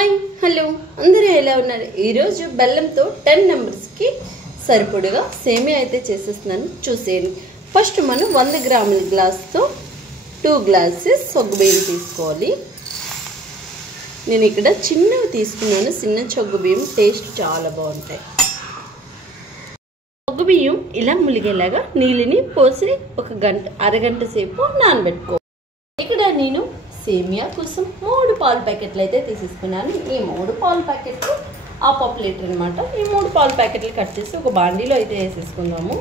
Hi hello అందరూ ఎలా ఉన్నారు? ఈరోజు బెల్లంతో 10 నెంబర్స్కి సరిపడగా సేమియా అయితే చేసేస్తున్నాను, చూసేయండి. ఫస్ట్ మనం 100 గ్రాముల గ్లాస్తో 2 గ్లాసెస్ సగ్గుబియ్యం తీసుకోవాలి. నేను ఇక్కడ చిన్నవి తీసుకున్నాను, చిన్న సగ్గుబియ్యం టేస్ట్ చాలా బాగుంటాయి. సగ్గుబియ్యం ఇలా ములిగేలాగా నీళ్ళని పోసి అరగంట సేపు నానబెట్టుకోవాలి. ఇక్కడ నేను సేమియా కోసం 3 పాల ప్యాకెట్లు అయితే తీసేసుకున్నాను. ఈ 3 పాల ప్యాకెట్లు ½ లీటర్ అనమాట. ఈ 3 పాల ప్యాకెట్లు కట్ చేసి ఒక బాండీలో అయితే వేసేసుకుందాము.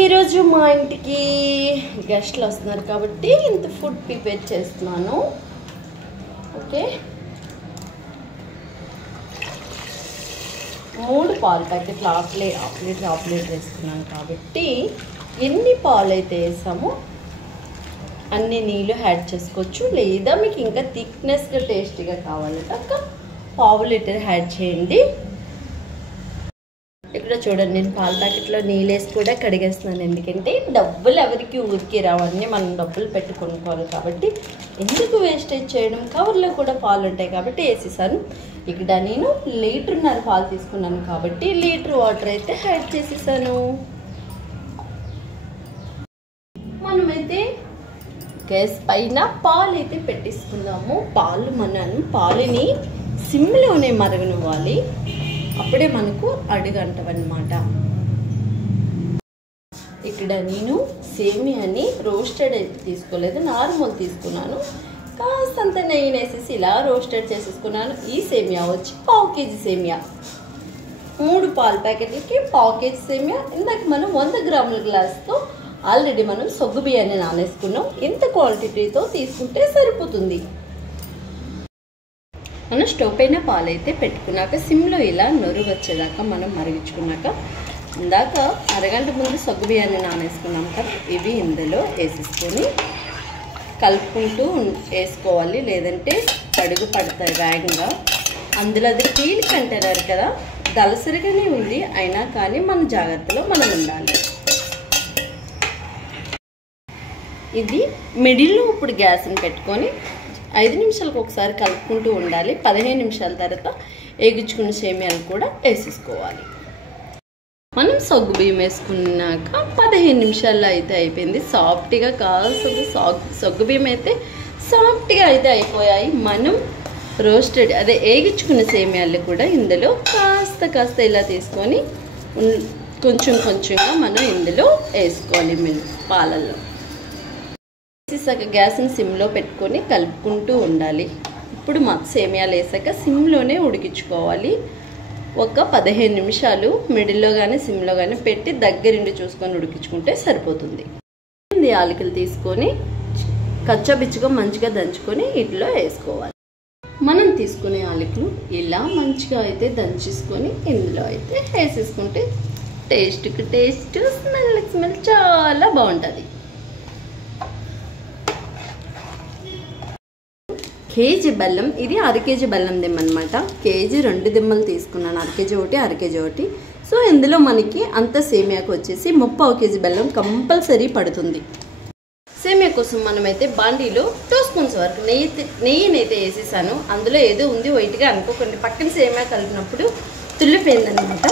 ఈరోజు మా ఇంటికి గెస్ట్లు వస్తున్నారు కాబట్టి ఇంత ఫుడ్ ప్రిపేర్ చేస్తున్నాను. ఓకే, 3 పాల ప్యాకెట్లు హాఫ్ లీటర్ వేసుకున్నాను కాబట్టి ఎన్ని పాలు అయితే వేసామో అన్ని నీళ్ళు యాడ్ చేసుకోవచ్చు. లేదా మీకు ఇంకా థిక్నెస్గా టేస్టీగా కావాలంటే ఒక ½ లీటర్ యాడ్ చేయండి. ఇక్కడ చూడండి, నేను పాల ప్యాకెట్లో నీళ్ళు వేసి కూడా కడిగేస్తున్నాను. ఎందుకంటే డబ్బులు ఎవరికి ఊరికి రావన్నీ మనం డబ్బులు పెట్టి కొనుక్కోవాలి కాబట్టి ఎందుకు వేస్టేజ్ చేయడం. కవర్లో కూడా పాలు ఉంటాయి కాబట్టి వేసేసాను. ఇక్కడ నేను 1.5 లీటర్ పాలు తీసుకున్నాను కాబట్టి 1 లీటర్ వాటర్ అయితే యాడ్ చేసేసాను. మనమైతే గ్యాస్ పైన పాలు అయితే పెట్టేసుకుందాము. పాలుని సిమ్లోనే మరగనివ్వాలి, అప్పుడే మనకు అడుగంటవన్నమాట. ఇక్కడ నేను సేమియాని రోస్టెడ్ అయితే తీసుకోలేదు, నార్మల్ తీసుకున్నాను. కాస్తంత నెయ్యి వేసేసి ఇలా రోస్టెడ్ చేసేసుకున్నాను. ఈ సేమియా వచ్చి ½ కేజీ సేమియా. 3 పాల ప్యాకెట్లకి ½ కేజీ సేమియా. ఇందాక మనం 100 గ్రాముల గ్లాస్తో ఆల్రెడీ మనం సగ్గు బియ్యాన్ని నానేసుకున్నాం. ఇంత క్వాంటిటీతో తీసుకుంటే సరిపోతుంది. మనం స్టవ్ పైన పాలు అయితే పెట్టుకున్నాక సిమ్లో ఇలా నొరుగు వచ్చేదాకా మనం మరిగించుకున్నాక, ఇందాక అరగంట ముందు సగ్గు బియ్యాన్ని నానేసుకున్నాం కదా, ఇవి ఇందులో వేసేసుకొని కలుపుకుంటూ వేసుకోవాలి. లేదంటే కడుగు పడతాయి వేగంగా. అందులో అది స్టీల్ కంటైనర్ కదా, దలసరిగానే ఉంది, అయినా కానీ మన జాగ్రత్తలో మనం ఉండాలి. ఇది మిడిల్లో ఇప్పుడు గ్యాస్ని పెట్టుకొని 5 నిమిషాలకు ఒకసారి కలుపుకుంటూ ఉండాలి. 15 నిమిషాల తర్వాత వేగించుకున్న సేమియాలు కూడా వేసేసుకోవాలి. మనం సగ్గు బియ్యం వేసుకున్నాక 15 నిమిషాల్లో అయితే అయిపోయింది. సాఫ్ట్గా కాస్తుంది. సగ్గు బియ్యం అయితే సాఫ్ట్గా అయితే అయిపోయాయి. మనం రోస్టెడ్ వేగించుకున్న సేమియాలు కూడా ఇందులో కాస్త ఇలా తీసుకొని కొంచెంగా మనం ఇందులో వేసుకోవాలి పాలల్లో. వేసాక గ్యాస్ని సిమ్లో పెట్టుకొని కలుపుకుంటూ ఉండాలి. ఇప్పుడు సేమియాలు వేసాక సిమ్లోనే ఉడికించుకోవాలి. ఒక 15 నిమిషాలు మిడిల్లో కానీ సిమ్లో కానీ పెట్టి దగ్గరుండి చూసుకొని ఉడికించుకుంటే సరిపోతుంది. యాలకులు తీసుకొని కచ్చాపిచ్చిగా మంచిగా దంచుకొని ఇట్లో వేసుకోవాలి. మనం తీసుకునే యాలకులు ఇలా మంచిగా అయితే దంచేసుకొని ఇందులో అయితే వేసేసుకుంటే టేస్ట్కి టేస్ట్, స్మెల్ చాలా బాగుంటుంది. కేజీ బెల్లం, ఇది అర కేజీ బెల్లం దిమ్మనమాట. కేజీ 2 దిమ్మలు తీసుకున్నాను, అర కేజీ ఒకటి. సో ఇందులో మనకి అంత సేమియాకు వచ్చేసి 3/4 కేజీ బెల్లం కంపల్సరీ పడుతుంది. సేమియా కోసం మనమైతే బాండీలో 2 స్పూన్స్ వరకు నెయ్యినైతే వేసేసాను. అందులో ఏదో ఉంది వైట్గా అనుకోకండి, పక్కన సేమియా కలిపినప్పుడు తుల్లిపోయిందనమాట.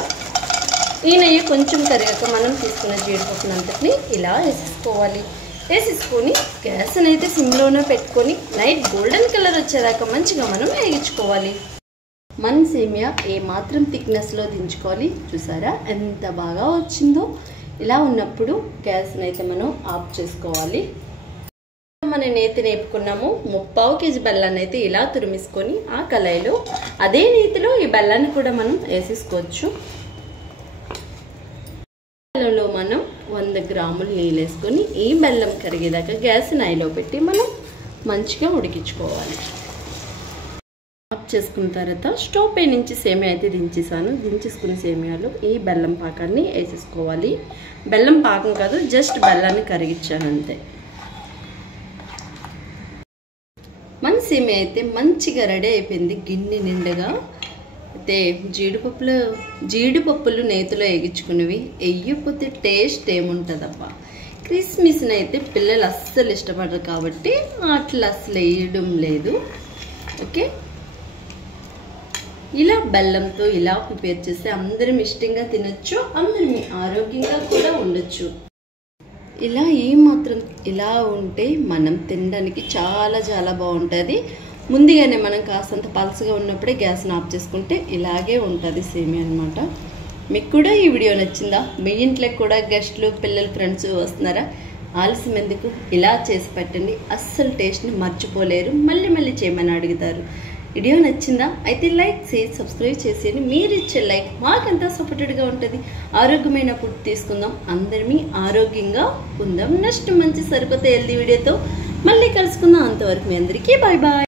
ఈ నెయ్యి కొంచెం కరిగాక మనం తీసుకున్న జీడిపప్పునంతటిని ఇలా వేసేసుకోవాలి. వేసేసుకొని గ్యాస్ని అయితే సిమ్లోనే పెట్టుకొని లైట్ గోల్డెన్ కలర్ వచ్చేదాకా మంచిగా మనం వేగించుకోవాలి. మన సేమియా ఏమాత్రం థిక్నెస్లో దించుకోవాలి. చూసారా ఎంత బాగా వచ్చిందో. ఇలా ఉన్నప్పుడు గ్యాస్ని అయితే మనం ఆఫ్ చేసుకోవాలి. మనం నేతి నేపుకున్నాము. 3/4 కేజీ బెల్లాన్ని అయితే ఇలా తురిమేసుకొని ఆ కళాయిలో అదే నేతిలో ఈ బెల్లాన్ని కూడా మనం వేసేసుకోవచ్చు. బెల్లంలో మనం 100 గ్రాములు నీళ్ళు వేసుకొని ఈ బెల్లం కరిగేదాకా గ్యాస్ని హైలో పెట్టి మనం మంచిగా ఉడికించుకోవాలి. ఆఫ్ చేసుకున్న తర్వాత స్టవ్ పై నుంచి సేమియా అయితే దించేసుకున్న సేమియాలు ఈ బెల్లం పాకాన్ని వేసేసుకోవాలి. బెల్లం పాకం కాదు, జస్ట్ బెల్లాన్ని కరిగించాను అంతే. మన సేమియా అయితే మంచిగా రెడీ అయిపోయింది, గిన్నె నిండగా. అయితే జీడిపప్పులు నేతిలో వేగించుకునేవి వేయకపోతే టేస్ట్ ఏముంటుందబ్బా. క్రిస్మస్ని అయితే పిల్లలు అస్సలు ఇష్టపడరు కాబట్టి అట్లా అసలు వేయడం లేదు. ఓకే, ఇలా బెల్లంతో ఇలా ప్రిపేర్ చేస్తే అందరం ఇష్టంగా తినొచ్చు, అందరం ఆరోగ్యంగా కూడా ఉండొచ్చు. ఇలా ఏమాత్రం ఇలా ఉంటే మనం తినడానికి చాలా చాలా బాగుంటుంది. ముందుగానే మనం కాస్తంత పలసగా ఉన్నప్పుడే గ్యాస్ని ఆఫ్ చేసుకుంటే ఇలాగే ఉంటుంది సేమియా అనమాట. మీకు కూడా ఈ వీడియో నచ్చిందా? మీ ఇంట్లోకి కూడా గెస్ట్లు, పిల్లలు, ఫ్రెండ్స్ వస్తున్నారా? ఆలస్యం ఎందుకు, ఇలా చేసి పెట్టండి. అస్సలు టేస్ట్ని మర్చిపోలేరు, మళ్ళీ మళ్ళీ చేయమని అడుగుతారు. వీడియో నచ్చిందా? అయితే లైక్ చేసి సబ్స్క్రైబ్ చేసేయండి. మీరు ఇచ్చే లైక్ మాకంతా సపోర్టెడ్గా ఉంటుంది. ఆరోగ్యమైన ఫుడ్ తీసుకుందాం, అందరినీ ఆరోగ్యంగా ఉందాం. నెక్స్ట్ మంచి సరికొత్త హెల్దీ వీడియోతో మళ్ళీ కలుసుకుందాం. అంతవరకు మీ అందరికీ బాయ్ బాయ్.